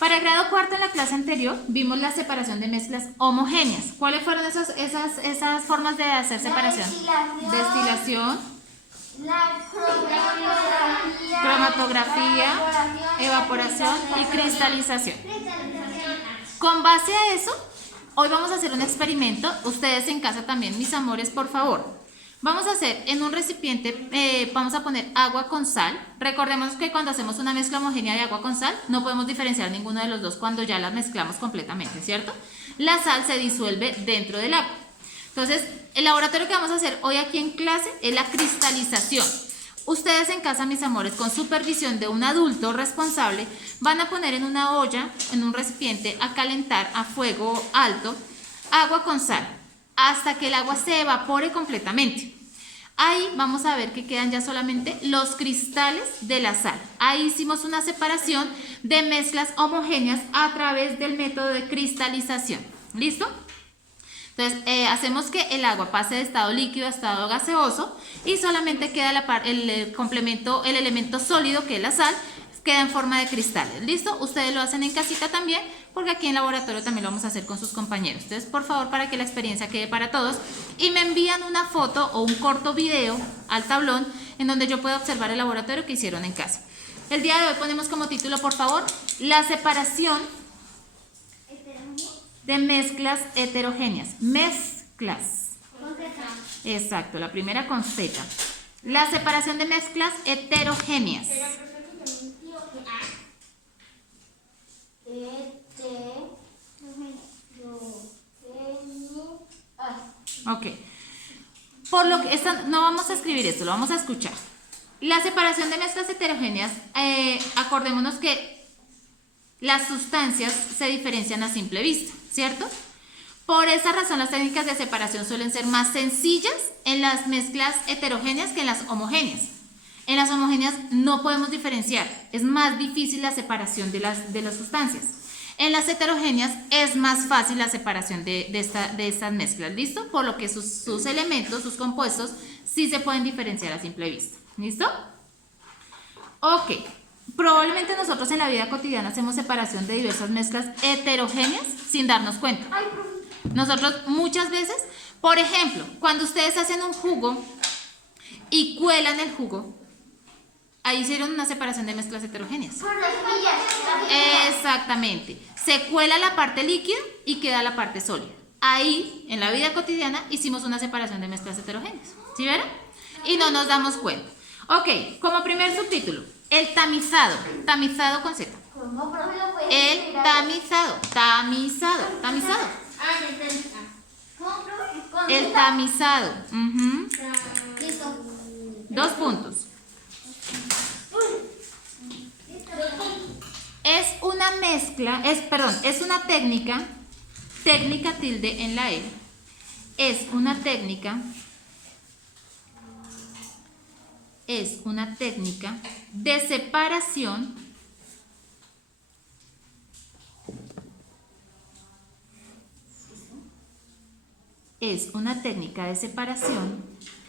Para el grado cuarto en la clase anterior vimos la separación de mezclas homogéneas. ¿Cuáles fueron esas formas de hacer separación? Destilación, la cromatografía, evaporación y cristalización. Con base a eso, hoy vamos a hacer un experimento. Ustedes en casa también, mis amores, por favor. Vamos a hacer en un recipiente, vamos a poner agua con sal. Recordemos que cuando hacemos una mezcla homogénea de agua con sal, no podemos diferenciar ninguno de los dos cuando ya la mezclamos completamente, ¿cierto? La sal se disuelve dentro del agua. Entonces, el laboratorio que vamos a hacer hoy aquí en clase es la cristalización. Ustedes en casa, mis amores, con supervisión de un adulto responsable, van a poner en una olla, en un recipiente, a calentar a fuego alto, agua con sal, hasta que el agua se evapore completamente. Ahí vamos a ver que quedan ya solamente los cristales de la sal. Ahí hicimos una separación de mezclas homogéneas a través del método de cristalización. ¿Listo? Entonces, hacemos que el agua pase de estado líquido a estado gaseoso y solamente queda el complemento, el elemento sólido, que es la sal, queda en forma de cristales. ¿Listo? Ustedes lo hacen en casita también, porque aquí en laboratorio también lo vamos a hacer con sus compañeros. Entonces, por favor, para que la experiencia quede para todos, y me envían una foto o un corto video al tablón en donde yo pueda observar el laboratorio que hicieron en casa. El día de hoy ponemos como título, por favor, la separación de mezclas heterogéneas. Mezclas. Exacto, la primera con Z. La separación de mezclas heterogéneas. Ok. Por lo que no vamos a escribir esto, lo vamos a escuchar. La separación de mezclas heterogéneas, acordémonos que las sustancias se diferencian a simple vista, ¿cierto? Por esa razón las técnicas de separación suelen ser más sencillas en las mezclas heterogéneas que en las homogéneas. En las homogéneas no podemos diferenciar, es más difícil la separación de las sustancias. En las heterogéneas es más fácil la separación de estas mezclas, ¿listo? Por lo que sus elementos, sus compuestos, sí se pueden diferenciar a simple vista, ¿listo? Ok, probablemente nosotros en la vida cotidiana hacemos separación de diversas mezclas heterogéneas sin darnos cuenta. Nosotros muchas veces, por ejemplo, cuando ustedes hacen un jugo y cuelan el jugo, ahí hicieron una separación de mezclas heterogéneas. Exactamente. Se cuela la parte líquida y queda la parte sólida. Ahí, en la vida cotidiana, hicimos una separación de mezclas heterogéneas. ¿Sí vieron? Y no nos damos cuenta. Ok, como primer subtítulo, el tamizado. Tamizado con Z. El tamizado. Tamizado. Tamizado. El tamizado. 2 puntos. Es una mezcla, es una técnica tilde en la E, es una técnica de separación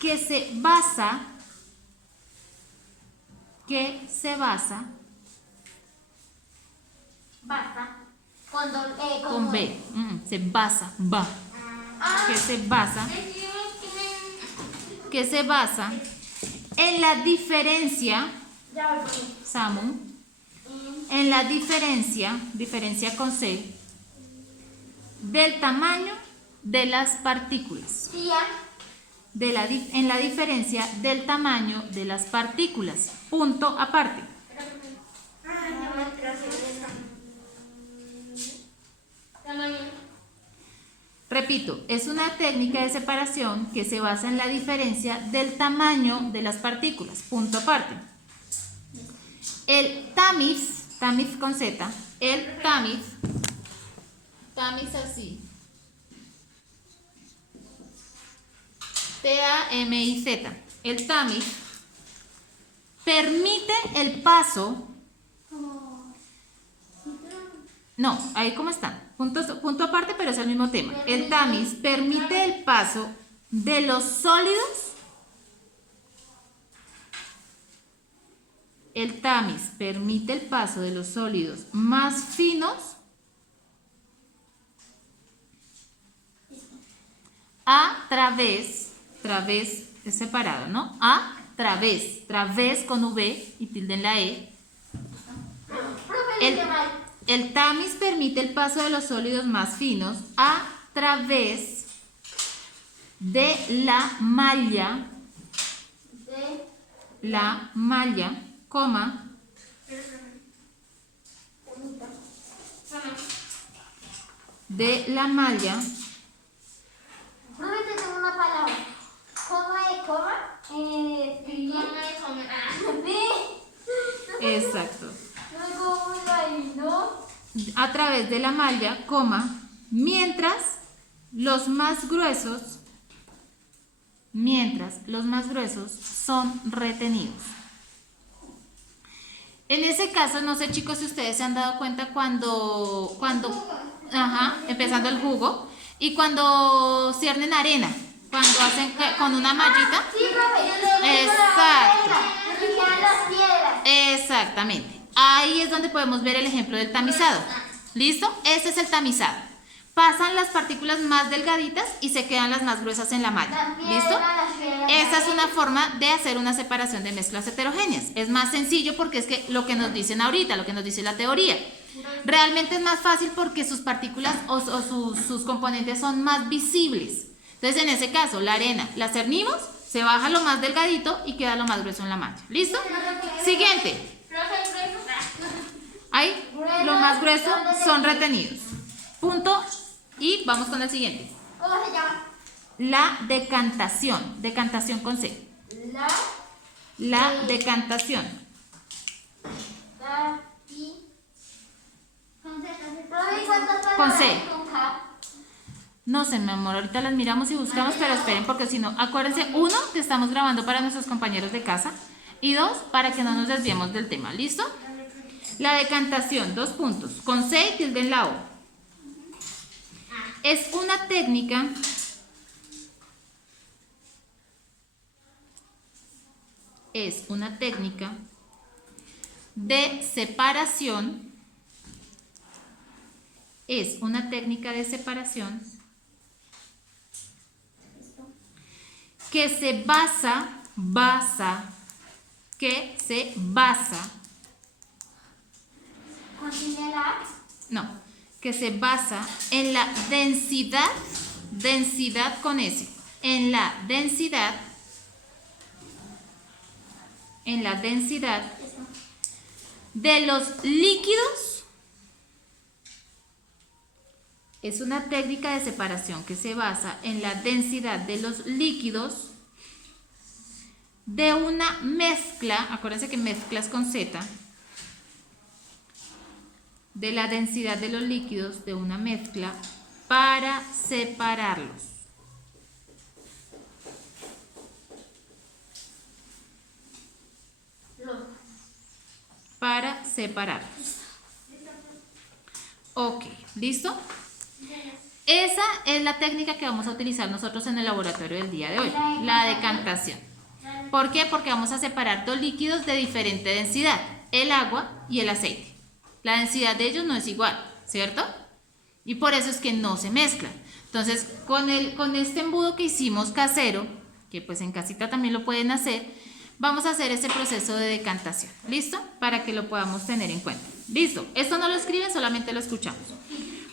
que se basa con B, se basa, que se basa en la diferencia, Samu, en la diferencia con C, del tamaño de las partículas. En la diferencia del tamaño de las partículas. Punto aparte. Repito, es una técnica de separación que se basa en la diferencia del tamaño de las partículas. Punto aparte. El tamiz con Z, el tamiz así, T-A-M-I-Z, el tamiz permite el paso, no, ahí como está, punto aparte, pero es el mismo tema. El tamiz permite el paso de los sólidos el tamiz permite el paso de los sólidos más finos a través es separado, ¿no? A través con V y tilde en la E. El tamiz permite el paso de los sólidos más finos a través de la malla, coma, de la malla. Profe, tengo una palabra. Exacto. A través de la malla, coma, mientras los más gruesos son retenidos. En ese caso, no sé, chicos, si ustedes se han dado cuenta cuando empezando el jugo, y cuando ciernen arena, cuando hacen con una mallita. Sí, profe. Exacto. Las piedras. Exactamente. Ahí es donde podemos ver el ejemplo del tamizado. ¿Listo? Este es el tamizado. Pasan las partículas más delgaditas y se quedan las más gruesas en la malla. ¿Listo? Esa es una forma de hacer una separación de mezclas heterogéneas. Es más sencillo porque es que lo que nos dicen ahorita, lo que nos dice la teoría. Realmente es más fácil porque sus partículas o sus componentes son más visibles. Entonces, en ese caso, la arena la cernimos, se baja lo más delgadito y queda lo más grueso en la malla. ¿Listo? Siguiente. Ahí, lo más grueso son retenidos. Punto. Y vamos con el siguiente. ¿Cómo se llama? La decantación. Decantación con C. La decantación. Con C. No sé, mi amor, ahorita las miramos y buscamos, pero esperen, porque si no, acuérdense, uno, que estamos grabando para nuestros compañeros de casa, y dos, para que no nos desviemos del tema. ¿Listo? La decantación, 2 puntos, con C y tilde en la O. Es una técnica de separación. Es una técnica de separación que se basa en la densidad con S, en la densidad de los líquidos. Es una técnica de separación que se basa en la densidad de los líquidos de una mezcla, acuérdense que mezclas con Z, de la densidad de los líquidos de una mezcla para separarlos. Para separarlos. Ok, ¿listo? Esa es la técnica que vamos a utilizar nosotros en el laboratorio del día de hoy, la decantación. ¿Por qué? Porque vamos a separar dos líquidos de diferente densidad, el agua y el aceite. La densidad de ellos no es igual, ¿cierto? Y por eso es que no se mezclan. Entonces, con este embudo que hicimos casero, que pues en casita también lo pueden hacer, vamos a hacer ese proceso de decantación. ¿Listo? Para que lo podamos tener en cuenta. ¿Listo? Esto no lo escriben, solamente lo escuchamos.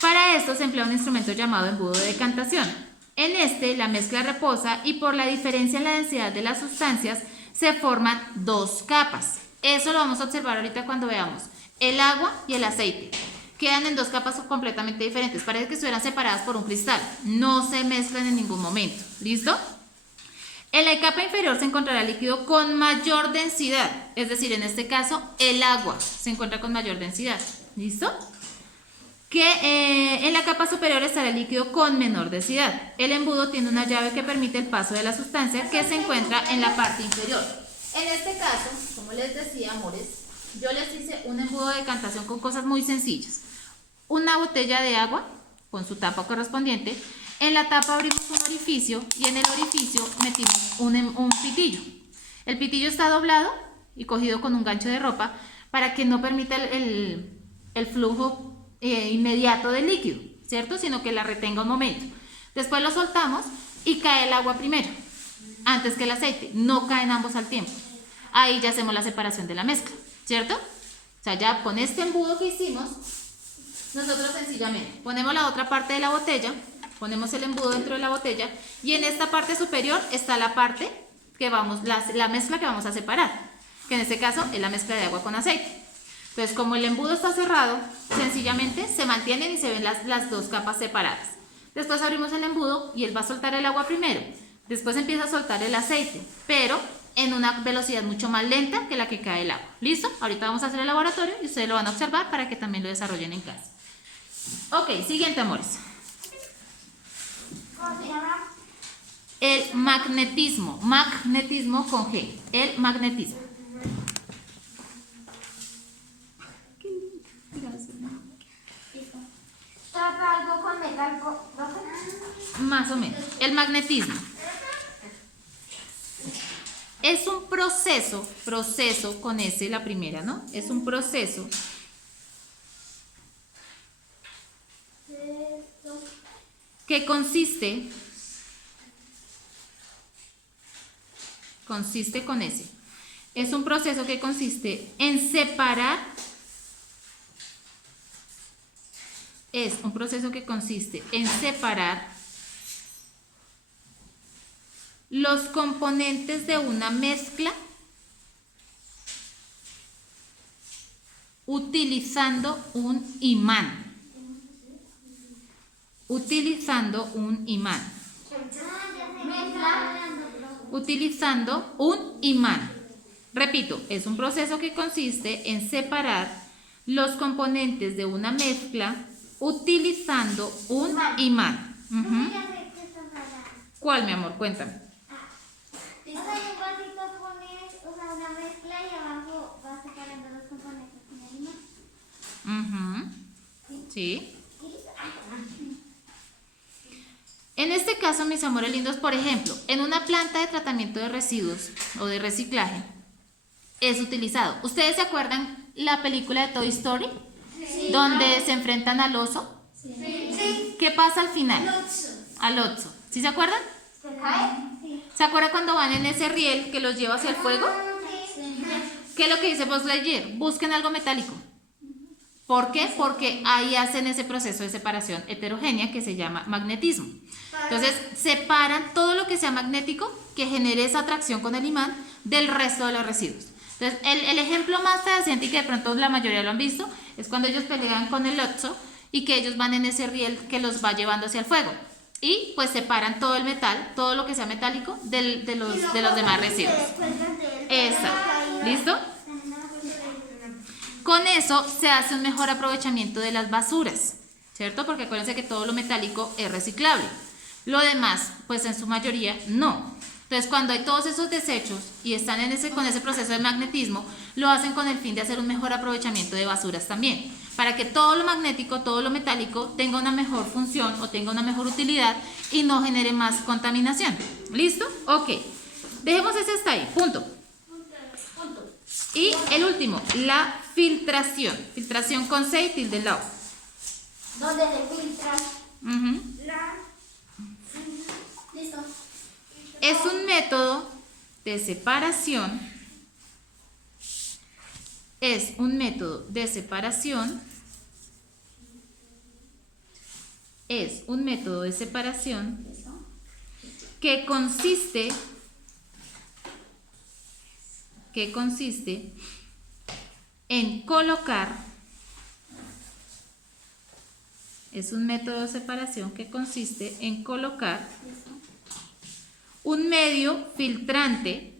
Para esto se emplea un instrumento llamado embudo de decantación. En este, la mezcla reposa y por la diferencia en la densidad de las sustancias se forman dos capas. Eso lo vamos a observar ahorita cuando veamos el agua y el aceite. Quedan en dos capas completamente diferentes. Parece que estuvieran separadas por un cristal. No se mezclan en ningún momento. ¿Listo? En la capa inferior se encontrará el líquido con mayor densidad. Es decir, en este caso, el agua se encuentra con mayor densidad. ¿Listo? Que en la capa superior estará el líquido con menor densidad. El embudo tiene una llave que permite el paso de la sustancia que se encuentra en la parte inferior. En este caso, como les decía, amores, yo les hice un embudo de decantación con cosas muy sencillas. Una botella de agua con su tapa correspondiente. En la tapa abrimos un orificio y en el orificio metimos un pitillo. El pitillo está doblado y cogido con un gancho de ropa para que no permita el flujo inmediato del líquido, ¿cierto? Sino que la retenga un momento. Después lo soltamos y cae el agua primero, antes que el aceite. No caen ambos al tiempo. Ahí ya hacemos la separación de la mezcla, ¿cierto? O sea, ya con este embudo que hicimos, nosotros sencillamente ponemos la otra parte de la botella, ponemos el embudo dentro de la botella y en esta parte superior está la parte que la mezcla que vamos a separar, que en este caso es la mezcla de agua con aceite. Entonces, como el embudo está cerrado, sencillamente se mantienen y se ven las dos capas separadas. Después abrimos el embudo y él va a soltar el agua primero. Después empieza a soltar el aceite, pero en una velocidad mucho más lenta que la que cae el agua. ¿Listo? Ahorita vamos a hacer el laboratorio y ustedes lo van a observar para que también lo desarrollen en casa. Ok, siguiente, amores. ¿Cómo se llama? El magnetismo. Magnetismo con G. El magnetismo. Trata algo con metal, Más o menos. El magnetismo es un proceso con S la primera, ¿no? Es un proceso que consiste con S. Es un proceso que consiste en separar. Es un proceso que consiste en separar los componentes de una mezcla utilizando un imán. Utilizando un imán. Utilizando un imán. Repito, es un proceso que consiste en separar los componentes de una mezcla utilizando un imán. ¿Cuál, mi amor? Cuéntame. O sea, en un vasito pones, una mezcla y abajo vas separando los componentes con el imán. Sí. En este caso, mis amores lindos, por ejemplo, en una planta de tratamiento de residuos o de reciclaje, es utilizado. ¿Ustedes se acuerdan la película de Toy Story? Sí. Donde se enfrentan al oso. Sí. ¿Qué pasa al final? Al Otso. ¿Sí se acuerdan? ¿Se cae? Sí. ¿Se acuerdan cuando van en ese riel que los lleva hacia el fuego? Sí. ¿Qué es lo que dice Buzz Lightyear? Busquen algo metálico. ¿Por qué? Porque ahí hacen ese proceso de separación heterogénea que se llama magnetismo. Entonces, separan todo lo que sea magnético que genere esa atracción con el imán del resto de los residuos. Entonces, el ejemplo más fehaciente y que de pronto la mayoría lo han visto es cuando ellos pelean con el Otso y que ellos van en ese riel que los va llevando hacia el fuego. Y pues separan todo el metal, todo lo que sea metálico de los demás residuos. Exacto. ¿Listo? Con eso se hace un mejor aprovechamiento de las basuras, ¿cierto? Porque acuérdense que todo lo metálico es reciclable. Lo demás, pues en su mayoría, no. Entonces, cuando hay todos esos desechos y están con ese proceso de magnetismo, lo hacen con el fin de hacer un mejor aprovechamiento de basuras también. Para que todo lo magnético, todo lo metálico tenga una mejor función o tenga una mejor utilidad y no genere más contaminación. ¿Listo? Ok. Dejemos ese hasta ahí. Punto. Y el último, la filtración. Filtración con C y tilde en la O. ¿Dónde se filtra? Listo. Es un método de separación. Es un método de separación. Es un método de separación que consiste en colocar. Es un método de separación que consiste en colocar un medio filtrante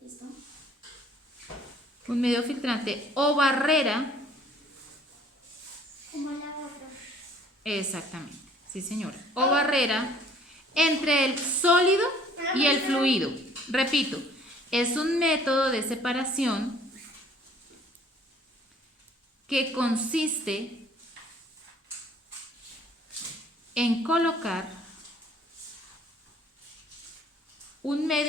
Listo. un medio filtrante o barrera. Como la otra. Exactamente, sí señora. O barrera entre el sólido y el fluido. Repito, es un método de separación que consiste en colocar un medio